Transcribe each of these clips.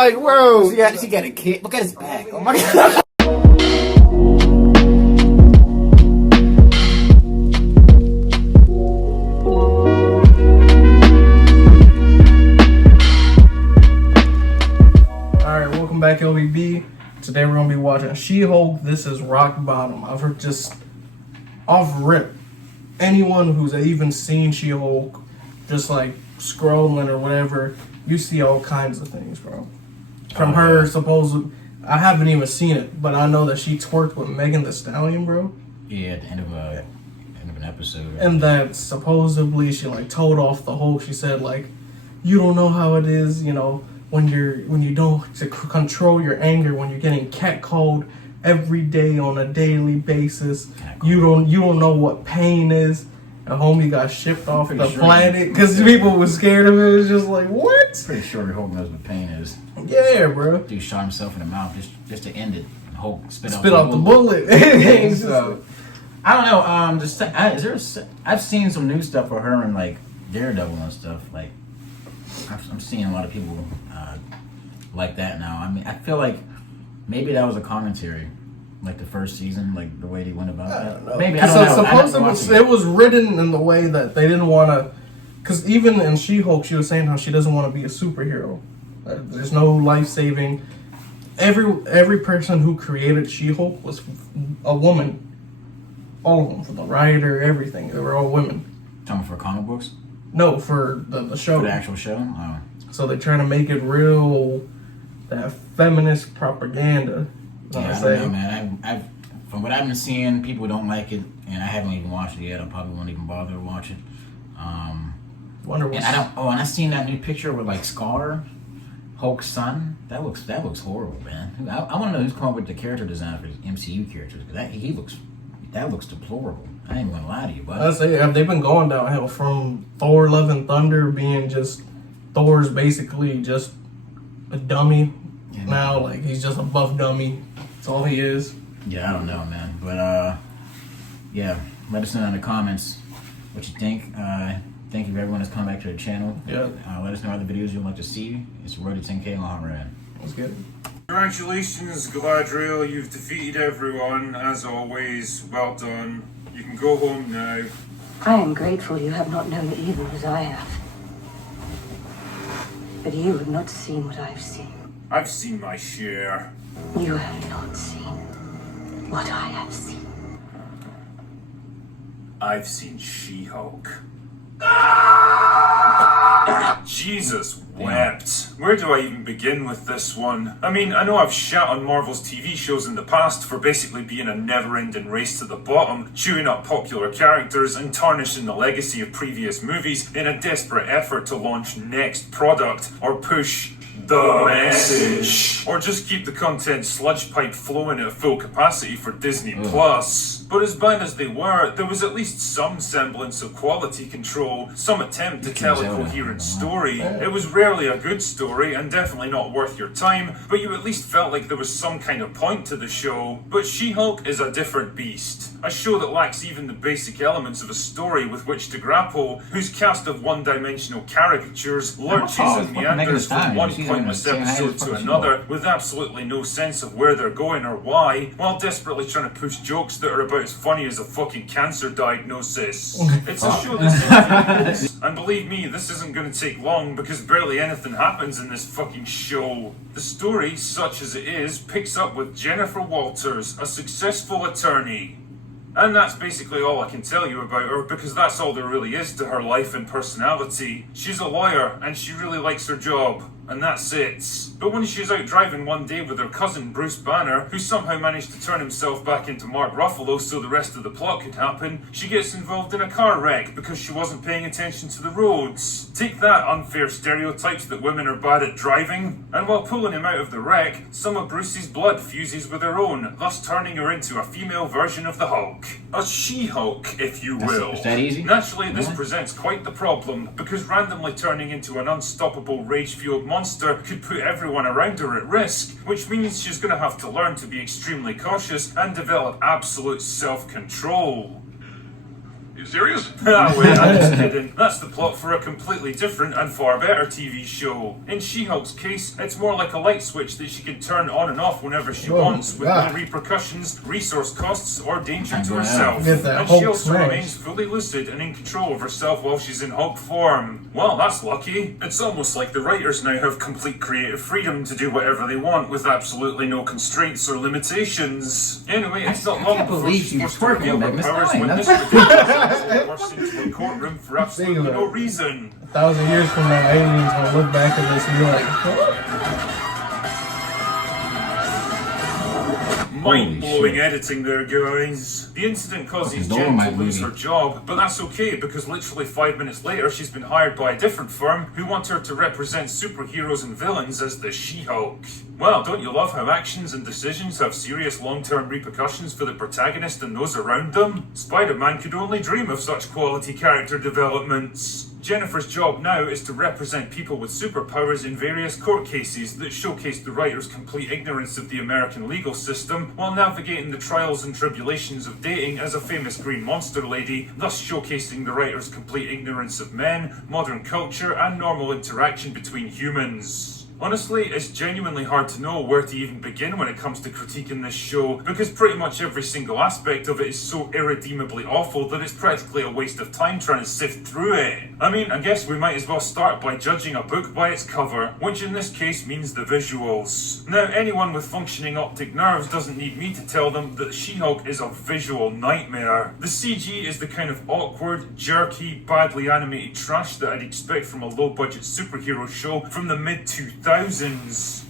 like, bro, yeah, she got a kid. Look at his back. Oh my god. Alright, welcome back, LVB. Today we're gonna be watching She-Hulk. This is rock bottom. I've heard just off rip. Anyone who's even seen She-Hulk, just like scrolling or whatever, you see all kinds of things, bro. From her supposed, I haven't even seen it, but I know that she twerked with Megan Thee Stallion, bro. Yeah, at the end of an episode. And that supposedly she like told off the Hulk. She said like, you don't know how it is, you know, when you don't to control your anger when you're getting catcalled every day on a daily basis. You don't know what pain is. And homie got shipped off the planet because people were scared of it. It was just like, what? Pretty sure Hulk knows what pain is. Yeah, bro. Dude shot himself in the mouth just to end it. And Hulk spit out the bullet. So, I don't know. I've seen some new stuff for her and like Daredevil and stuff. Like I'm seeing a lot of people like that now. I mean, I feel like maybe that was a commentary. Like the first season, like the way they went about that. Maybe I don't know. Supposedly, it was written in the way that they didn't want to. Because even in She-Hulk, she was saying how she doesn't want to be a superhero. There's no life saving. Every person who created She-Hulk was a woman. All of them, from the writer, everything. They were all women. Talking for comic books? No, for the show. For the actual show. Oh. So they're trying to make it real. That feminist propaganda. Yeah, I don't know, man. I've from what I've been seeing, people don't like it, and I haven't even watched it yet. I probably won't even bother to watch it. Wonder what. And I seen that new picture with like Scar, Hulk's son. That looks horrible, man. I want to know who's come up with the character design for MCU characters. Cause that looks deplorable. I ain't even gonna lie to you, but I say they've been going downhill from Thor: Love and Thunder being just Thor's basically just a dummy. Yeah, now like he's just a buff dummy. That's all he is. Yeah, I don't know, man. But, yeah, let us know in the comments what you think. Thank you for everyone that's come back to the channel. Yeah. Let us know other videos you'd like to see. It's Road to 10K on Hot Rad. That's good. Congratulations, Galadriel. You've defeated everyone, as always. Well done. You can go home now. I am grateful you have not known evil as I have. But you have not seen what I've seen. I've seen my share. You have not seen what I have seen. I've seen She-Hulk. Jesus wept. Where do I even begin with this one? I mean, I know I've shat on Marvel's TV shows in the past for basically being a never-ending race to the bottom, chewing up popular characters and tarnishing the legacy of previous movies in a desperate effort to launch next product or push the message, or just keep the content sludge pipe flowing at full capacity for Disney Plus. But as bad as they were, there was at least some semblance of quality control, some attempt to tell a coherent story. It was rarely a good story and definitely not worth your time, but you at least felt like there was some kind of point to the show. But She-Hulk is a different beast. A show that lacks even the basic elements of a story with which to grapple, whose cast of one-dimensional caricatures lurches and meanders from one pointless episode to another with absolutely no sense of where they're going or why, while desperately trying to push jokes that are about as funny as a fucking cancer diagnosis. It's a show that's and believe me, this isn't going to take long because barely anything happens in this fucking show. The story, such as it is, picks up with Jennifer Walters, a successful attorney. And that's basically all I can tell you about her, because that's all there really is to her life and personality. She's a lawyer, and she really likes her job. And that's it. But when she's out driving one day with her cousin Bruce Banner, who somehow managed to turn himself back into Mark Ruffalo so the rest of the plot could happen, she gets involved in a car wreck because she wasn't paying attention to the roads. Take that, unfair stereotypes that women are bad at driving. And while pulling him out of the wreck, some of Bruce's blood fuses with her own, thus turning her into a female version of the Hulk. A She-Hulk, if you will. Is that easy? Naturally, this presents quite the problem, because randomly turning into an unstoppable rage-fueled monster could put everyone around her at risk, which means she's going to have to learn to be extremely cautious and develop absolute self-control. You serious? Ah, wait, I'm just kidding. That's the plot for a completely different and far better TV show. In She-Hulk's case, it's more like a light switch that she can turn on and off whenever she wants, with no repercussions, resource costs, or danger to herself. Get that And Hulk she also smash. remains fully lucid and in control of herself while she's in Hulk form. Well, that's lucky. It's almost like the writers now have complete creative freedom to do whatever they want with absolutely no constraints or limitations. Anyway, it's not long can't before believe she's you forced to reveal twerking, her like, Miss powers Nine. when this That's- ridiculous bursts into a courtroom for absolutely no reason. 1,000 years from now, aliens gonna look back at this and be like, "Huh?" Mind-blowing shit. editing there, guys. The incident causes Fucking Jen to Dolomite lose her movie. job, but that's okay because literally 5 minutes later she's been hired by a different firm who want her to represent superheroes and villains as the She-Hulk. Well, don't you love how actions and decisions have serious long-term repercussions for the protagonist and those around them? Spider-Man could only dream of such quality character developments. Jennifer's job now is to represent people with superpowers in various court cases that showcase the writer's complete ignorance of the American legal system while navigating the trials and tribulations of dating as a famous green monster lady, thus showcasing the writer's complete ignorance of men, modern culture, and normal interaction between humans. Honestly, it's genuinely hard to know where to even begin when it comes to critiquing this show, because pretty much every single aspect of it is so irredeemably awful that it's practically a waste of time trying to sift through it. I mean, I guess we might as well start by judging a book by its cover, which in this case means the visuals. Now, anyone with functioning optic nerves doesn't need me to tell them that She-Hulk is a visual nightmare. The CG is the kind of awkward, jerky, badly animated trash that I'd expect from a low-budget superhero show from the mid-2000s.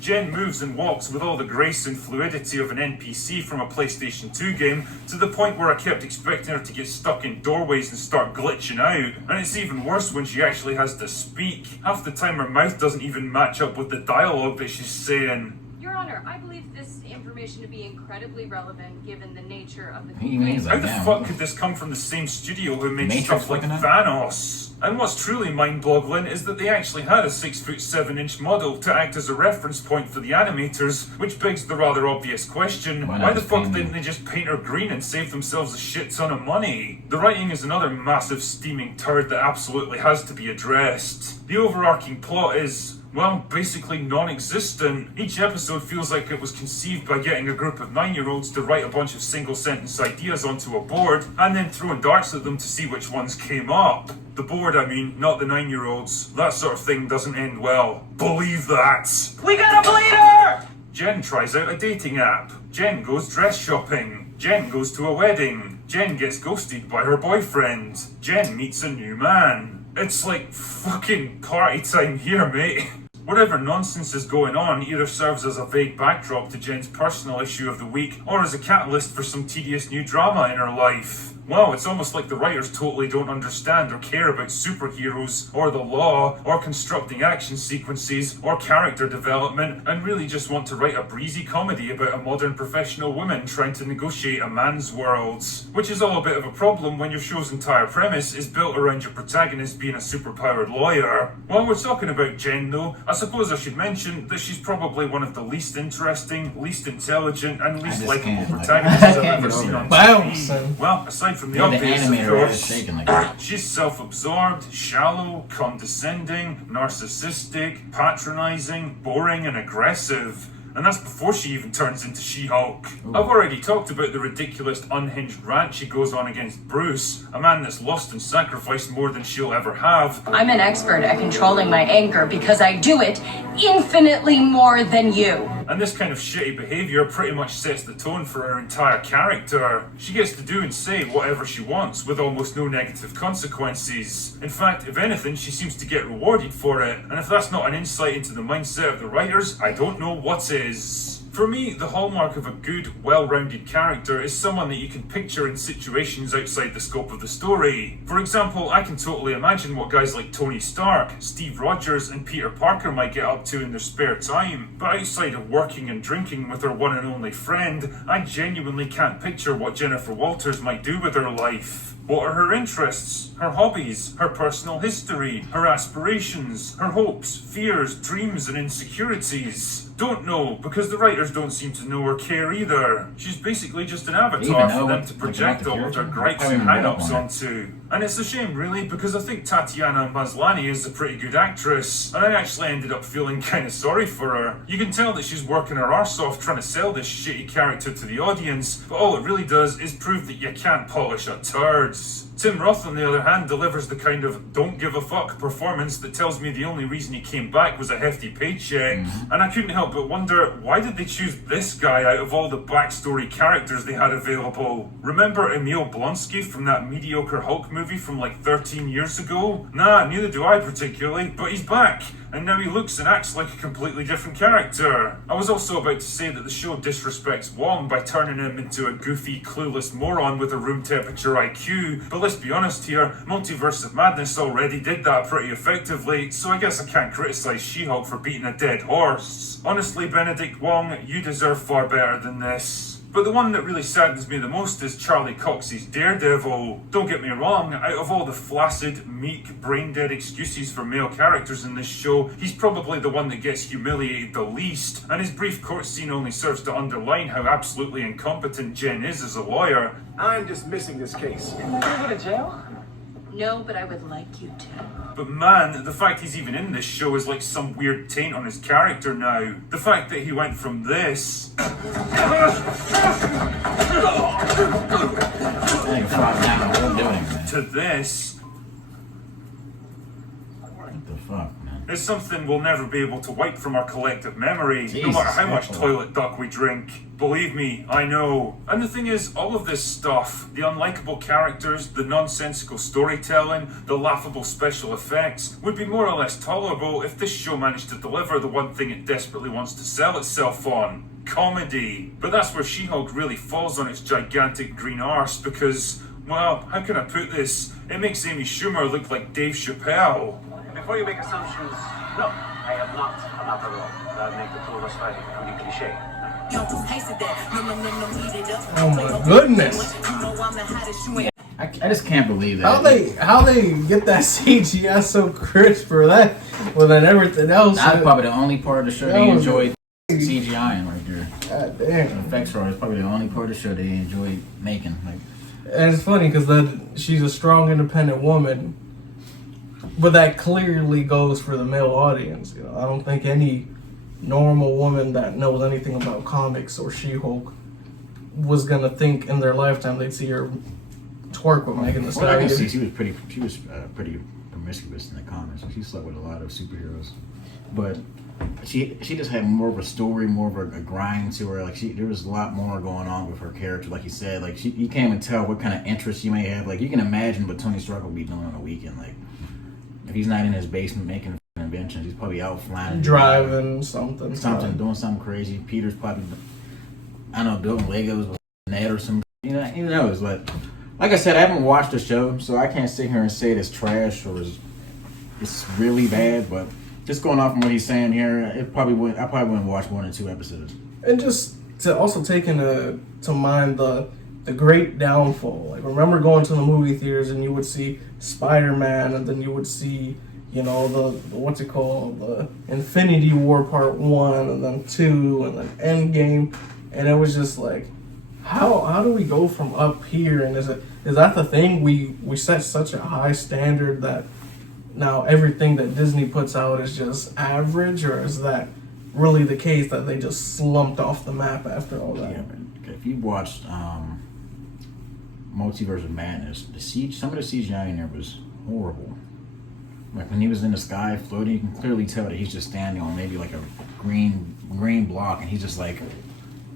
Jen moves and walks with all the grace and fluidity of an NPC from a PlayStation 2 game, to the point where I kept expecting her to get stuck in doorways and start glitching out. And it's even worse when she actually has to speak. Half the time her mouth doesn't even match up with the dialogue that she's saying. Your Honor, I believe this information to be incredibly relevant given the nature of the He means How like, the damn. fuck could this come from the same studio who makes Matrix stuff like looking at? Thanos? And what's truly mind-boggling is that they actually had a 6'7" model to act as a reference point for the animators, which begs the rather obvious question, Why not why the just fuck paint didn't them? they just paint her green and save themselves a shit ton of money? The writing is another massive steaming turd that absolutely has to be addressed. The overarching plot is, well, basically non-existent. Each episode feels like it was conceived by getting a group of 9-year-olds to write a bunch of single-sentence ideas onto a board and then throwing darts at them to see which ones came up. The board, I mean, not the 9-year-olds. That sort of thing doesn't end well. Believe that! We got a bleeder! Jen tries out a dating app. Jen goes dress shopping. Jen goes to a wedding. Jen gets ghosted by her boyfriend. Jen meets a new man. It's like fucking party time here, mate. Whatever nonsense is going on either serves as a vague backdrop to Jen's personal issue of the week, or as a catalyst for some tedious new drama in her life. Well, it's almost like the writers totally don't understand or care about superheroes, or the law, or constructing action sequences, or character development, and really just want to write a breezy comedy about a modern professional woman trying to negotiate a man's world. Which is all a bit of a problem when your show's entire premise is built around your protagonist being a superpowered lawyer. While we're talking about Jen though, I suppose I should mention that she's probably one of the least interesting, least intelligent, and least just likable can't, like, protagonists I I've can't ever get seen over on it. Bouncing. TV. Well, aside from the Yeah, the obvious, of animator is course, shaking like that. she's self-absorbed, shallow, condescending, narcissistic, patronizing, boring, and aggressive. And that's before she even turns into She-Hulk. I've already talked about the ridiculous, unhinged rant she goes on against Bruce, a man that's lost and sacrificed more than she'll ever have. I'm an expert at controlling my anger because I do it infinitely more than you. And this kind of shitty behaviour pretty much sets the tone for her entire character. She gets to do and say whatever she wants with almost no negative consequences. In fact, if anything, she seems to get rewarded for it. And if that's not an insight into the mindset of the writers, I don't know what is. For me, the hallmark of a good, well-rounded character is someone that you can picture in situations outside the scope of the story. For example, I can totally imagine what guys like Tony Stark, Steve Rogers, and Peter Parker might get up to in their spare time. But outside of working and drinking with her one and only friend, I genuinely can't picture what Jennifer Walters might do with her life. What are her interests, her hobbies, her personal history, her aspirations, her hopes, fears, dreams, and insecurities? Don't know, because the writers don't seem to know or care either. She's basically just an avatar for them to project all of their gripes and hang-ups onto. And it's a shame, really, because I think Tatiana Maslany is a pretty good actress, and I actually ended up feeling kind of sorry for her. You can tell that she's working her arse off trying to sell this shitty character to the audience, but all it really does is prove that you can't polish a turds. Tim Roth, on the other hand, delivers the kind of don't give a fuck performance that tells me the only reason he came back was a hefty paycheck. And I couldn't help but wonder, why did they choose this guy out of all the backstory characters they had available? Remember Emil Blonsky from that mediocre Hulk movie from like 13 years ago? Nah, neither do I particularly, but he's back. And now he looks and acts like a completely different character. I was also about to say that the show disrespects Wong by turning him into a goofy, clueless moron with a room temperature IQ, but let's be honest here, Multiverse of Madness already did that pretty effectively, so I guess I can't criticize She-Hulk for beating a dead horse. Honestly, Benedict Wong, you deserve far better than this. But the one that really saddens me the most is Charlie Cox's Daredevil. Don't get me wrong, out of all the flaccid, meek, brain-dead excuses for male characters in this show, he's probably the one that gets humiliated the least, and his brief court scene only serves to underline how absolutely incompetent Jen is as a lawyer. I'm dismissing this case. Am I gonna go to jail? No, but I would like you to. But man, the fact he's even in this show is like some weird taint on his character now. The fact that he went from this to this What the fuck, man? is something we'll never be able to wipe from our collective memory, no matter how much toilet duck we drink. Believe me, I know. And the thing is, all of this stuff, the unlikable characters, the nonsensical storytelling, the laughable special effects, would be more or less tolerable if this show managed to deliver the one thing it desperately wants to sell itself on: comedy. But that's where She-Hulk really falls on its gigantic green arse because, well, how can I put this? It makes Amy Schumer look like Dave Chappelle. Before you make assumptions, no, I have not come out the role. That would make the two of us fighting pretty cliche. Oh my goodness. I just can't believe that. How they get that CGI so crisp for that, well then everything else. That's probably the only part of the show they enjoyed CGI right there. God damn. Effects are probably the only part of the show they enjoyed making. Like, and it's funny because she's a strong, independent woman, but that clearly goes for the male audience. You know, I don't think any normal woman that knows anything about comics or She-Hulk was gonna think in their lifetime they'd see her twerk with Megan Thee well, I Stallion. can see she was pretty promiscuous in the comics, and she slept with a lot of superheroes. But she just had more of a story, more of a grind to her. Like there was a lot more going on with her character. Like you said, like you can't even tell what kind of interest she may have. Like you can imagine what Tony Stark will be doing on a weekend. Like if he's not in his basement making inventions, he's probably out flying, driving something, doing something crazy. Peter's probably, I don't know, building Legos with Ned or some. You know, who knows? But like I said, I haven't watched the show, so I can't sit here and say it's trash or it's really bad. But just going off from what he's saying here, I probably wouldn't watch more than 2 episodes. And just to also take to mind the great downfall. Like remember going to the movie theaters and you would see Spider-Man, and then you would see, you know, the what's it called, the Infinity War Part 1, and then 2, and then Endgame, and it was just like, how do we go from up here? And is that the thing? We set such a high standard that now everything that Disney puts out is just average, or is that really the case that they just slumped off the map after all that? Yeah, but if you watched Multiverse of Madness, some of the CGI in there was horrible. Like when he was in the sky floating, you can clearly tell that he's just standing on maybe like a green block, and he's just like,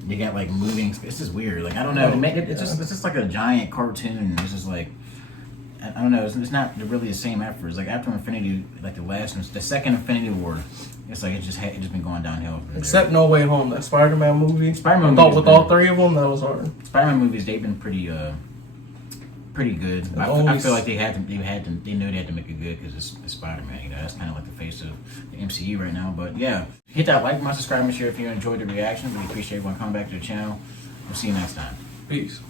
you got like moving. It's just weird. Like I don't know. It's just like a giant cartoon. It's just like, I don't know. It's not really the same effort. It's like after Infinity, like the second Infinity War, it's like it just been going downhill. Except No Way Home, that Spider-Man movie. With all 3 of them, that was hard. Spider-Man movies, they've been pretty good. I feel like they knew they had to make it good because it's Spider-Man. You know, that's kind of like the face of the MCU right now. But yeah, hit that like, subscribe, and share if you enjoyed the reaction. We appreciate everyone coming back to the channel. We'll see you next time. Peace.